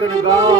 कृष्ण गा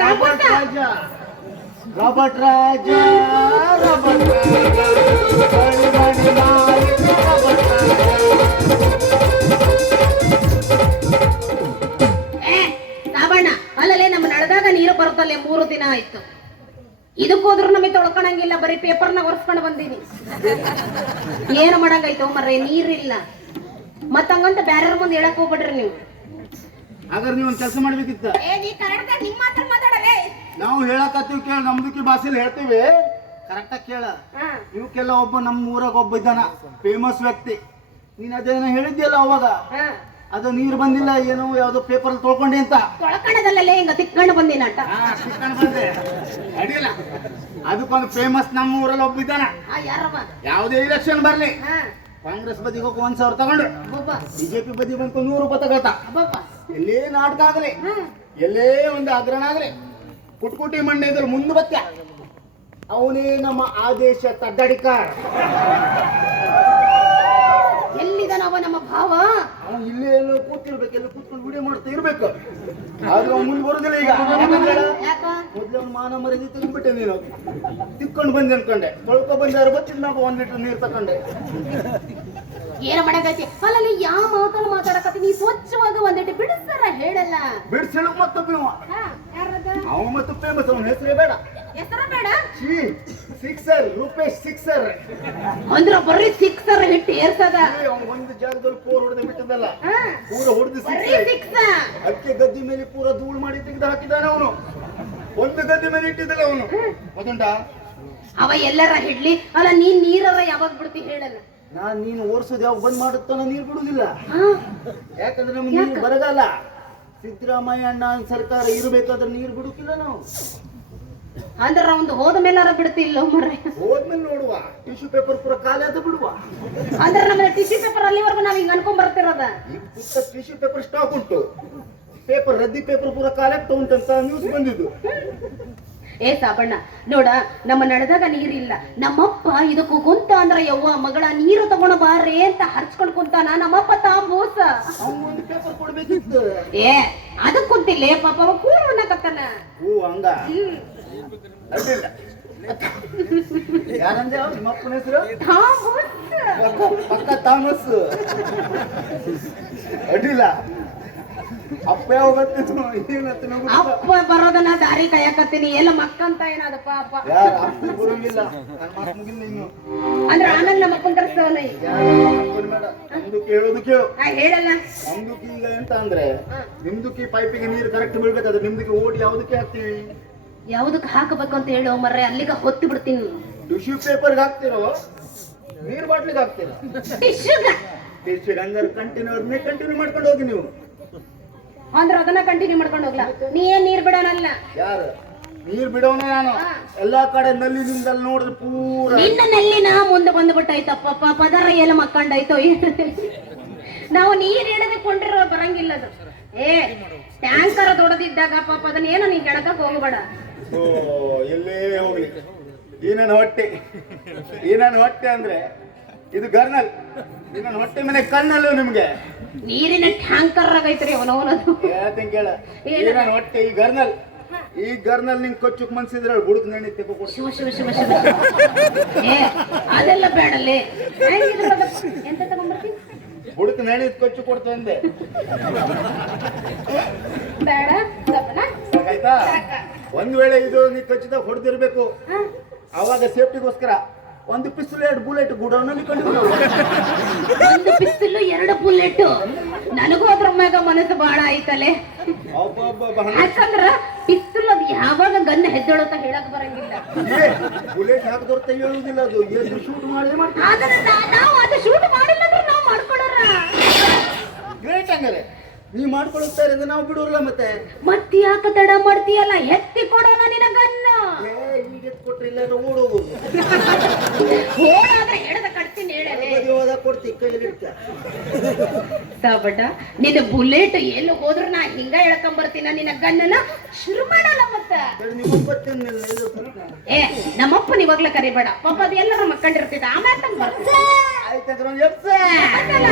Robert Raja. Robert Raja Sabanna ಅಲ್ಲಲ್ಲೇ ನಮ್ಮ ನಡೆದಾಗ ನೀರು ಬರುತ್ತಲ್ಲೇ ಮೂರು ದಿನ ಆಯ್ತು. ಇದಕ್ಕೋದ್ರೂ ನಮಗೆ ತೊಳ್ಕೊಳಂಗಿಲ್ಲ ಬರೀ ಪೇಪರ್ನ ಒರೆಸ್ಕೊಂಡು ಬಂದೀನಿ. ಏನು ಮಾಡಂಗಾಯ್ತು ಮರ್ರೆ ನೀರಿಲ್ಲ. ಮತ್ತಂಗಂತ ಬ್ಯಾರ್ಯಾರ ಮುಂದೆ ಹೇಳಕ್ ಹೋಗ್ಬಿಡ್ರಿ ನೀವು. ಹಾಗಾದ್ರೆ ನೀವು ಒಂದು ಕೆಲಸ ಮಾಡ್ಬೇಕಿತ್ತು? ನಿಮ್ಮ ನಾವು ಹೇಳಕತ್ತೀವಿ ಕೇಳ ನಮ್ದುಕಿ ಭಾಷೆಲಿ ಹೇಳ್ತೀವಿ. ಕರೆಕ್ಟಾಗಿ ಕೇಳ. ಇವಕ್ಕೆಲ್ಲ ಒಬ್ಬ ನಮ್ಮ ಊರಾಗ ಒಬ್ಬ ಇದ್ದಾನ ಫೇಮಸ್ ವ್ಯಕ್ತಿ. ನೀನ್ ಅದೇನ ಹೇಳಿದ್ಯಲ್ಲ ಅವಾಗ? ಅದು ನೀರು ಬಂದಿಲ್ಲ ಏನೋ ಯಾವ್ದೋ ಪೇಪರ್ ತೊಳ್ಕೊಂಡಿ ಅಂತ. ತೊಳ್ಕಣದಲ್ಲೇ ಹಿಂಗ ತಿಕ್ಕೊಂಡು ಬಂದಿನ ಸಿಕ್ಕಂಡ್ ಬಂದೆ. ಅದಕ್ಕೊಂದು ಫೇಮಸ್ ನಮ್ಮ ಊರಲ್ಲಿ ಒಬ್ಬ ಇದ್ದಾನ. ಯಾವುದೇ ಇಲೆಕ್ಷನ್ ಬರ್ಲಿ. ಕಾಂಗ್ರೆಸ್ ಬದಿಗೆ ಹೋಗಿ ಒಂದ್ ಸಾವಿರ ತಗೊಂಡು. ಬಿಜೆಪಿ ಬದಿ ಬಂತು ನೂರು ರೂಪಾಯಿ ತಗೋತ ಎಲ್ಲೇ ನಾಟಕ ಆಗಲಿ ಎಲ್ಲೇ ಒಂದು ಅಗ್ರಣ ಆಗಲಿ ಕುಟ್ಕುಟಿ ಮಣ್ಣೆ ಇದ್ರೆ ಮುಂದೆ ಬತ್ತ. ಅವನೇ ನಮ್ಮ ಆದೇಶ ತದ್ದಡಿಕಾರ. ಎಲ್ಲಿದನವ ನಮ್ಮ ಭಾವ? ಅವನು ಇಲ್ಲೇ ಎಲ್ಲ ಕೂತಿರ್ಬೇಕು ಎಲ್ಲ ಕೂತ್ಕೊಂಡು ವಿಡಿಯೋ ಮಾಡ್ತಾ ಇರ್ಬೇಕು. ಆದ್ರೆ ಅವ್ನು ಮುಂದೆ ಬರೋದಿಲ್ಲ ಈಗ. ಮೊದ್ಲು ಅವ್ನು ಮಾನ ಮರ್ಯಾದೆ ತೆಗೆದ್ಬಿಟ್ಟೆ ನೀನು. ತಿಕ್ಕೊಂಡು ಬಂದೆ ಅನ್ಕೊಂಡೆ. ತೊಳ್ಕೊ ಬಂದೆ ಯಾರು ಬಚ್ಚಿದ್ ನಾವು ಒಂದ್ ಲೀಟರ್ ನೀರು ತಕೊಂಡೆ. ಏನ ಮಾಡಕತ್ತಿ ಅಲ್ಲಲ್ಲಿ ಯಾವ ಮಾತನ್ನು ಮಾತಾಡಕತ್ತಿ? ನೀ ಸ್ವಚ್ಛವಾಗಿ ಒಂದಿಟ್ಟು ಬಿಡಿಸ್ತಾರ ಹೇಳಲ್ಲ. ಬಿಡ್ಸಿಳು ಮತ್ತೊಬ್ಬ ಅವ ಮತ್ತು ಫೇಮಸ್ ಅವನ ಹೆಸರೇ ಬೇಡ. ಹೆಸರು ಬೇಡ? ಸಿಕ್ಸರ್ ರೂಪೇಶ್ ಸಿಕ್ಸರ್ ಅಂದ್ರ ಬರ್ರಿ ಸಿಕ್ಸರ್ ಹಿಟ್ಟು ಏರ್ತದ ಅವನು ಒಂದು ಜಾಗದಲ್ಲಿ ಪೂರ ಹೊಡೆದು ಬಿಟ್ಟದಲ್ಲ ಪೂರ ಹೊಡೆದು ಸಿಕ್ಸರ್ ಸಿಕ್ಸ ಅಕ್ಕೆ ಗದ್ದೆ ಮೇಲೆ ಪೂರ ಧೂಳು ಮಾಡಿ ತೆಗೆದು ಹಾಕಿದಾನೆ ಅವನು. ಒಂದು ಗದ್ದೆ ಮೇಲೆ ಇಟ್ಟಿದ್ದಲ್ಲ ಅವನು. ಗೊತ್ತುಂಟ ಅವ ಎಲ್ಲರ ಹಿಡ್ಲಿ. ಅಲ್ಲ ನೀನ್ ನೀರವ ಯಾವಾಗ ಬಿಡ್ತಿ ಹೇಳಲ್ಲ. ನಾನ್ ನೀನು ಓಡಿಸೋದು ಯಾವಾಗ ಬಂದ್ ಮಾಡುತ್ತಾನ ನೀರು ಬಿಡುದಿಲ್ಲ. ಯಾಕಂದ್ರೆ ನಮ್ಗೆ ನೀರು ಬರಗಲ್ಲ ಸಿದ್ದರಾಮಯ್ಯ ಅಣ್ಣ ಸರ್ಕಾರ ಇರಬೇಕಾದ್ರೆ ನೀರು ಬಿಡುಕಿಲ್ಲ ನಾವು. ಅಂದ್ರೆ ಒಂದು ಹೋದ ಮೇಲಾರ ಬಿಡ್ತಿಲ್ಲ ಮರ್ರೆ. ಹೋದ್ಮೇಲೆ ನೋಡುವ. ಟಿಶ್ಯೂ ಪೇಪರ್ ಪೂರ ಖಾಲಿ ಅದು ಬಿಡುವ. ಅಂದ್ರೆ ನಮ್ಮ ಟಿಶ್ಯೂ ಪೇಪರ್ ಅಲ್ಲಿವರೆಗೂ ನಾವ್ ಹಿಂಗ ಅನ್ಕೊಂಡ್ ಬರ್ತಿರೋದ. ಈ ಪುಸ್ತಕ ಟಿಶ್ಯೂ ಪೇಪರ್ ಸ್ಟಾಕ್ ಉಂಟು. ಪೇಪರ್ ರದ್ದಿ ಪೇಪರ್ ಪೂರ ಖಾಲಿ ಆಗ್ತಾ ಉಂಟಂತ ನ್ಯೂಸ್ ಬಂದಿದ್ದು. ಏ ಸಾಬಣ್ಣ ನೋಡ ನಮ್ಮ ನಡೆದಾಗ ನೀರಿಲ್ಲ. ನಮ್ಮಪ್ಪ ಇದಕ್ಕೂ ಕುಂತ ಅಂದ್ರ ಯವ್ವ ಮಗಳ ನೀರು ತಗೊಂಡ ಬಾರ್ರಿ ಅಂತ ಹರ್ಚ್ಕೊಂಡ್ ಕುಂತಾನ ನಮ್ಮಪ್ಪ ತಾ ಮೋಸ ಅವ್ನು ಒಂದು ಪೇಪರ್ ಏ ಅದಕ್ ಕುಂತಿಲ್ಲ. ಪಾಪ ಅವ ಕತ್ತನ ಅನ್ನಕತ್ತಾನ. ಹೂ ಹಂಗ. ಹೆಸರು? ಅಡ್ಡಿಲ್ಲ. ಅಪ್ಪ ಗೊತ್ತಿತ್ತು ಏನತ್ತು ಅಪ್ಪ ಬರೋದನ್ನ ದಾರಿ ಕಾಯಕತ್ತೀನಿ. ಎಲ್ಲ ಮಕ್ಕಂತ ಏನದ ಪಾಪ ಯಾರ ಅಪ್ಪ ಬರೋಂಗಿಲ್ಲ ನನ್ನ ಮಾತು ಮುಗಿಲ್ಲ ಇನ್ನು ಅಂದ್ರ ಆಮೇಲೆ ನಮ್ಮ ಅಪ್ಪನ ಬೇಡ. ನಮ್ದು ಕೇಳೋದು ಕೇಳು. ಹೇಳಲ್ಲ. ನಮ್ದುಕ್ಕೆ ಈಗ ಎಂತ ಅಂದ್ರೆ ನಿಮ್ದುಕ್ಕೆ ಪೈಪಿಗೆ ನೀರು ಕರೆಕ್ಟ್ ಬೀಳ್ಬೇಕಾದ್ರೆ ನಿಮ್ದಕ್ಕೆ ಓಡಿ ಯಾವ್ದಕ್ಕೆ ಹಾಕ್ತೀವಿ? ಯಾವ್ದಕ್ ಹಾಕಬೇಕು ಅಂತ ಹೇಳೋ ಮರ್ರೆ ಅಲ್ಲಿಗ ಹೊತ್ತಿ ಬಿಡ್ತೀನಿ ಟಿಶ್ಯೂ ಪೇಪರ್ಗೆ ಹಾಕ್ತಿರೋ? ನೀರ್ ಬಾಟ್ಲಿಗೆ ಹಾಕ್ತಿರೋ? ಟಿಶ್ಯೂ ಟಿಶ್ಯೂ ಹಂಗಾರೆ ಕಂಟಿನ್ಯೂ ಕಂಟಿನ್ಯೂ ಮಾಡ್ಕೊಂಡು ಹೋಗಿ ನೀವು. ಅಂದ್ರ ಅದನ್ನ ಕಂಟಿನ್ಯೂ ಮಾಡ್ಕೊಂಡು ಹೋಗ್ಲಾ? ನೀ ಏನ್ ನೀರ್ ಬಿಡೋನಲ್ಲ? ಯಾರು? ನೀರ್ ಬಿಡೋನೆ ನಾನು. ಎಲ್ಲಾ ಕಡೆ ನಲ್ಲಿ ನಿಂದಲ್ಲಿ ನೋಡಿದ್ರೆ ಪೂರ ನಿನ್ನಲ್ಲಿ ನಾ ಮುಂದೆ ಬಂದ್ಬಿಟ್ಟಾಯ್ತಪ್ಪ ಪದರ ಎಲ್ಲ ಮಕ್ಕಂಡಾಯ್ತೋ ನಾವು ನೀರ್ ಹಿಡಿದುಕೊಂಡಿರೋ ಬರಂಗಿಲ್ಲ ಅದು. ಏ ಟ್ಯಾಂಕರ್ ದೊಡ್ಡದಿದ್ದಾಗ ಪಾಪ ಅದನ್ನ ಏನೋ ನೀನ್ ಕೆಳಕಕ್ ಹೋಗ್ಬೇಡ. ಓ ಎಲ್ಲೇ ಹೋಗ್ಲಿ. ಈ ನನ್ನ ಹೊಟ್ಟೆ? ಈ ನನ್ನ ಹೊಟ್ಟೆ ಅಂದ್ರೆ? ಇದು ಗರ್ನಲ್. ನಿನ್ನ ಹೊಟ್ಟೆ ಮನೆ ಕಣ್ಣಲ್ಲೂ ನಿಮ್ಗೆ. ನೀರಿನ ಟ್ಯಾಂಕರ್ ಆಗೈತ್ರಿ ಅವನವನದು ಹೇಳ್ತೀನಿ ಕೇಳ. ಈ ನನ್ನ ಹೊಟ್ಟೆ ಈ ಗರ್ನಲ್. ಈ ಗರ್ನಲ್ ನಿಂಗೆ ಕೊಚ್ಚುಕ್ ಮನ್ಸಿದ್ರೆ ಗುಡುಕ್ ನೆನೆ ತೆಗೊ ಶಿವ ಶಿವ ಶಿವ ಶಿವ. ಏ ಅದೆಲ್ಲ ಬೇಡಲ್ಲಿ. ಎಂತ ತಗೊಂಡ್ಬರ್ತೀನಿ ಬುಡಕ್ ನೆನೆ ಕೊಚ್ಚು ಕೊಡ್ತೇವೆ ಅಂದೆ. ಬೇಡ ಆಯ್ತಾ ಒಂದ್ ವೇಳೆ ಇದು ನೀ ಕಚ್ಚಿದಾಗ ಹೊಡೆದಿರ್ಬೇಕು? ಅವಾಗ ಸೇಫ್ಟಿಗೋಸ್ಕರ. ಒಂದು ಪಿಸ್ತೂಲ್ ಎರಡು ಬುಲೆಟ್ ಗುಡೌನಲ್ಲಿ ಕಂಡು ಒಂದು ಪಿಸ್ತೂಲು ಎರಡು ಬುಲೆಟ್ ನನಗೂ ಅದ್ರ ಮ್ಯಾಗ ಮನಸ್ಸು ಬಹಳ ಐತಲೆ ಯಾಕಂದ್ರ ಪಿಸ್ತೂಲ್ ಅದು ಯಾವಾಗ ಗನ್ನ ಅಂತ ಹೇಳಕ್ ಬರಂಗಿಲ್ಲ. ಬುಲೆಟ್ ಹಾಕಿದವ್ರ ಕೈ ಹೇಳುದಿಲ್ಲ ಅದು. ಎಷ್ಟು ಶೂಟ್ ಮಾಡಿ ನಾವು ಅದು ಶೂಟ್ ಮಾಡಿಲ್ಲ ಅಂದ್ರೆ ನಾವು ಮಾಡ್ಕೊಡೋರ ಗ್ರೇಟ್ ಹಂಗಾರೆ. ನೀ ಮಾಡ್ಕೊಳ್ತಾ ಇರೋದು ನಾವು ಬಿಡೋಲ್ಲ ಮತ್ತೆ. ಮತ್ತೆ ಯಾಕ ತಡ ಮಾಡ್ತೀಯಲ್ಲ? ಎತ್ತಿ ಕೊಡೋಣ ನಿನ ಗನ್ನ ಏ ಈಗ ಕೊಟ್ರಿ ಇಲ್ಲ ಎಡದ ಕಟ್ತೀನಿ ಸಾಬಟ ನಿನ್ನ ಬುಲೆಟ್ ಎಲ್ಲಿ ಹೋದ್ರು ನಾ ಹಿಂಗ ಹೇಳ್ಕೊಂಡ್ ಬರ್ತೀನ ನಿನ್ನ ಗನ್ನನ ಶುರು ಮಾಡಲ್ಲ ಮತ್ತ. ಏ ನಮ್ಮಪ್ಪನ ಇವಾಗ್ಲೇ ಕರಿಬೇಡ. ಪಾಪ ಅದು ಎಲ್ಲರ ಮಕ್ಕಂಡಿರ್ತಿದ್ದ ಆಮೇಲೆ ಬರ್ತೀನಿ ಎಪ್ಸ ಆಯ್ತಲ್ಲ?